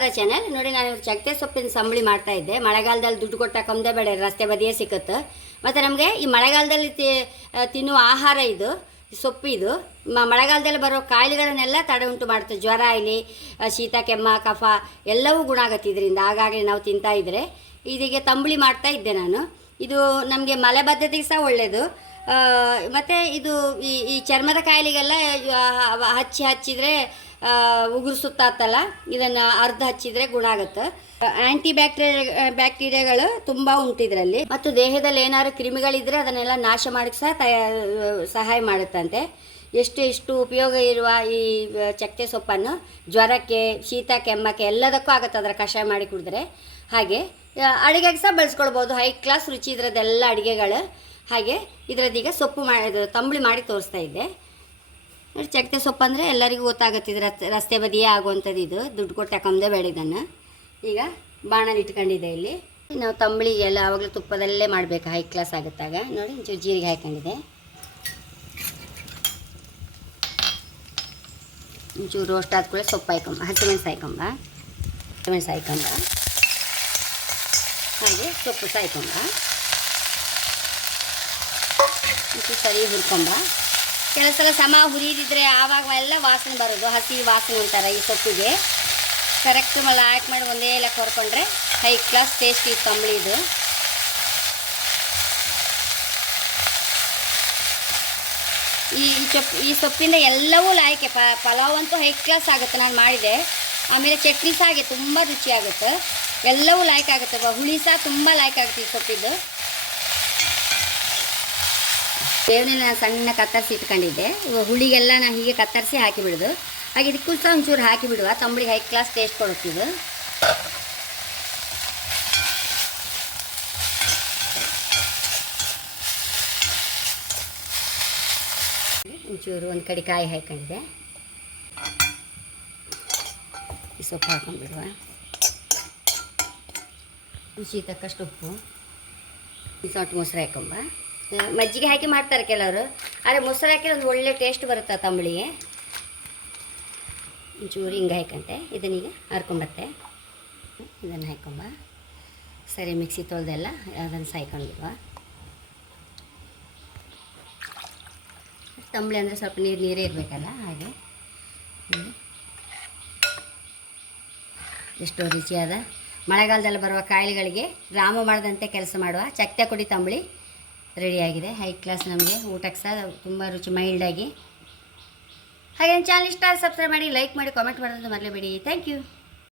Radha channel. ನೋಡಿ, ನಾನು ಚಕ್ತೆ ಸೊಪ್ಪಿನ ಸಂಬಳಿ ಮಾಡ್ತಾ ಇದ್ದೆ. ಮಳೆಗಾಲದಲ್ಲಿ ದುಡ್ಡು ಕೊಟ್ಟಕೊಂಬದೇ ಬೇಡ, ರಸ್ತೆ ಬದಿಯೇ ಸಿಕ್ಕುತ್ತೆ. ಮತ್ತು ನಮಗೆ ಈ ಮಳೆಗಾಲದಲ್ಲಿ ತಿನ್ನುವ ಆಹಾರ ಇದು ಸೊಪ್ಪು. ಇದು ಮಳೆಗಾಲದಲ್ಲಿ ಬರೋ ಕಾಯಿಲೆಗಳನ್ನೆಲ್ಲ ತಡೆ ಉಂಟು ಮಾಡುತ್ತೆ. ಜ್ವರ ಆಗಲಿ, ಶೀತ ಕೆಮ್ಮ ಕಫ ಎಲ್ಲವೂ ಗುಣ ಆಗುತ್ತೆ ಇದರಿಂದ. ಹಾಗಾಗಿ ನಾವು ತಿಂತಾ ಇದ್ದರೆ ಇದೀಗ ತಂಬಳಿ ಮಾಡ್ತಾ ಇದ್ದೆ ನಾನು. ಇದು ನಮಗೆ ಮಲೆಬದ್ಧತೆಗೆ ಸಹ ಒಳ್ಳೆಯದು. ಮತ್ತು ಇದು ಈ ಚರ್ಮದ ಕಾಯಿಲೆಗೆಲ್ಲ ಹಚ್ಚಿದರೆ ಉಗುರು ಸುತ್ತಾತಲ್ಲ, ಇದನ್ನು ಅರ್ಧ ಹಚ್ಚಿದರೆ ಗುಣ ಆಗುತ್ತೆ. ಆ್ಯಂಟಿ ಬ್ಯಾಕ್ಟೀರಿಯಾಗಳು ತುಂಬ ಉಂಟು ಇದರಲ್ಲಿ. ಮತ್ತು ದೇಹದಲ್ಲಿ ಏನಾದ್ರು ಕ್ರಿಮಿಗಳಿದ್ದರೆ ಅದನ್ನೆಲ್ಲ ನಾಶ ಮಾಡೋಕ್ಕೆ ಸಹ ಸಹಾಯ ಮಾಡುತ್ತಂತೆ. ಎಷ್ಟು ಉಪಯೋಗ ಇರುವ ಈ ಚಕ್ಕೆ ಸೊಪ್ಪನ್ನು ಜ್ವರಕ್ಕೆ, ಶೀತ ಕೆಮ್ಮಕ್ಕೆ ಎಲ್ಲದಕ್ಕೂ ಆಗುತ್ತೆ ಅದರ ಕಷಾಯ ಮಾಡಿ ಕುಡಿದ್ರೆ. ಹಾಗೆ ಅಡುಗೆಗೆ ಸಹ ಬಳಸ್ಕೊಳ್ಬೋದು. ಹೈ ಕ್ಲಾಸ್ ರುಚಿ ಇದರದ್ದೆಲ್ಲ ಅಡುಗೆಗಳು. ಹಾಗೆ ಇದರದ್ದೀಗ ಸೊಪ್ಪು ತಂಬಳಿ ಮಾಡಿ ತೋರಿಸ್ತಾ ಇದ್ದೆ. ಚಕ್ಕೆ ಸೊಪ್ಪು ಅಂದರೆ ಎಲ್ಲರಿಗೂ ಗೊತ್ತಾಗುತ್ತೆ. ಇದು ರಸ್ತೆ ಬದಿಯೇ ಆಗುವಂಥದ್ದು. ಇದು ದುಡ್ಡು ಕೊಟ್ಟು ತಗೊಂಬದೇ ಬೇಡ. ಇದನ್ನು ಈಗ ಬಾಣಲ್ಲಿ ಇಟ್ಕೊಂಡಿದ್ದೆ. ಇಲ್ಲಿ ನಾವು ತಂಬಳಿಗೆಲ್ಲ ಆವಾಗಲೂ ತುಪ್ಪದಲ್ಲೇ ಮಾಡಬೇಕು, ಹೈ ಕ್ಲಾಸ್ ಆಗುತ್ತಾಗ. ನೋಡಿ, ಒಂಚೂರು ಜೀರಿಗೆ ಹಾಕೊಂಡಿದೆ, ಒಂಚೂರು ರೋಸ್ಟ್ ಆದ್ಕೊಳ್ಳಿ. ಸೊಪ್ಪು ಹಸಿಮೆಣಸು ಹಾಕೊಂಬ, ಹಾಗೆ ಸೊಪ್ಪು ಸಹ ಒಂಚೂರು ಸರಿ ಹುರ್ಕೊಂಬ. ಕೆಲವು ಸಲ ಸಮ ಹುರಿದಿದ್ರೆ ಆವಾಗ ಎಲ್ಲ ವಾಸನೆ ಬರೋದು, ಹಸಿ ವಾಸನೆ ಅಂತಾರೆ ಈ ಸೊಪ್ಪಿಗೆ. ಕರೆಕ್ಟ್ ಹಾಕಿ ಮಾಡಿ ಒಂದೇ ಲೆಕ್ಕ ಹೊರ್ಕೊಂಡ್ರೆ ಹೈ ಕ್ಲಾಸ್ ಟೇಸ್ಟಿ ತಂಬಳಿ ಇದು. ಈ ಸೊಪ್ಪಿಂದ ಎಲ್ಲವೂ ಲಾಯ್ಕೆ. ಪಲಾವ್ ಅಂತೂ ಹೈ ಕ್ಲಾಸ್ ಆಗುತ್ತೆ, ನಾನು ಮಾಡಿದೆ. ಆಮೇಲೆ ಚಟ್ನಿ ಸಹ ಹಾಗೆ ತುಂಬ ರುಚಿಯಾಗುತ್ತೆ. ಎಲ್ಲವೂ ಲಾಯ್ಕ್ ಆಗುತ್ತೆ. ಹುಳಿ ಸಹ ತುಂಬ ಲಾಯ್ಕ್ ಆಗುತ್ತೆ ಈ ಸೊಪ್ಪಿದ್ದು. ಬೇವನೆಲ್ಲ ನಾನು ಸಣ್ಣ ಕತ್ತರಿಸಿ ಇಟ್ಕೊಂಡಿದ್ದೆ. ಹುಳಿಗೆಲ್ಲ ನಾನು ಹೀಗೆ ಕತ್ತರಿಸಿ ಹಾಕಿಬಿಡೋದು. ಹಾಗೆ ಇದಕ್ಕೂ ಸಹ ಒಂಚೂರು ಹಾಕಿಬಿಡುವ. ತಂಬಳಿಗೆ ಹೈ ಕ್ಲಾಸ್ ಟೇಸ್ಟ್ ಕೊಡುತ್ತಿದ್ದು. ಒಂಚೂರು ಒಂದು ಕಡೆ ಕಾಯಿ ಹಾಕೊಂಡಿದ್ದೆ. ಈ ಸೊಪ್ಪು ಹಾಕೊಂಡ್ಬಿಡುವ. ರುಚಿ ತಕ್ಕಷ್ಟು ಉಪ್ಪು, ಸ್ವಲ್ಪ ಮೊಸರು ಹಾಕೊಂಬ. ಮಜ್ಜಿಗೆ ಹಾಕಿ ಮಾಡ್ತಾರೆ ಕೆಲವರು, ಆದರೆ ಮೊಸರು ಹಾಕಿ ಒಂದು ಒಳ್ಳೆ ಟೇಸ್ಟ್ ಬರುತ್ತೆ ತಂಬಳಿಗೆ. ಒಂಚೂರು ಹಿಂಗೆ ಹಾಕಂತೆ. ಇದನ್ನೀಗ ಹರ್ಕೊಂಬತ್ತೆ. ಇದನ್ನು ಹಾಕೊಂಬ. ಸರಿ ಮಿಕ್ಸಿ ತೊಳೆದೆಲ್ಲ ಅದನ್ನು ಸಾಯ್ಕೊಂಡ್ಬಿಡುವ. ತಂಬಳಿ ಅಂದರೆ ಸ್ವಲ್ಪ ನೀರೇ ಇರಬೇಕಲ್ಲ, ಹಾಗೆ. ಎಷ್ಟೋ ರುಚಿಯಾದ ಮಳೆಗಾಲದಲ್ಲಿ ಬರುವ ಕಾಯಿಲೆಗಳಿಗೆ ರಾಮ ಮಾಡದಂತೆ ಕೆಲಸ ಮಾಡುವ ಚಕ್ಕೆ ಕೊಡಿ ತಂಬಳಿ ರೆಡಿಯಾಗಿದೆ. ಹೈ ಕ್ಲಾಸ್ ನಮಗೆ ಊಟಕ್ಕೆ ಸಹ ತುಂಬ ರುಚಿ, ಮೈಲ್ಡಾಗಿ. ಹಾಗೆ ಚಾನಲ್ ಇಷ್ಟ ಸಬ್ಸ್ಕ್ರೈಬ್ ಮಾಡಿ, ಲೈಕ್ ಮಾಡಿ, ಕಾಮೆಂಟ್ ಮಾಡೋದು ಮರಲೇಬೇಡಿ. Thank you.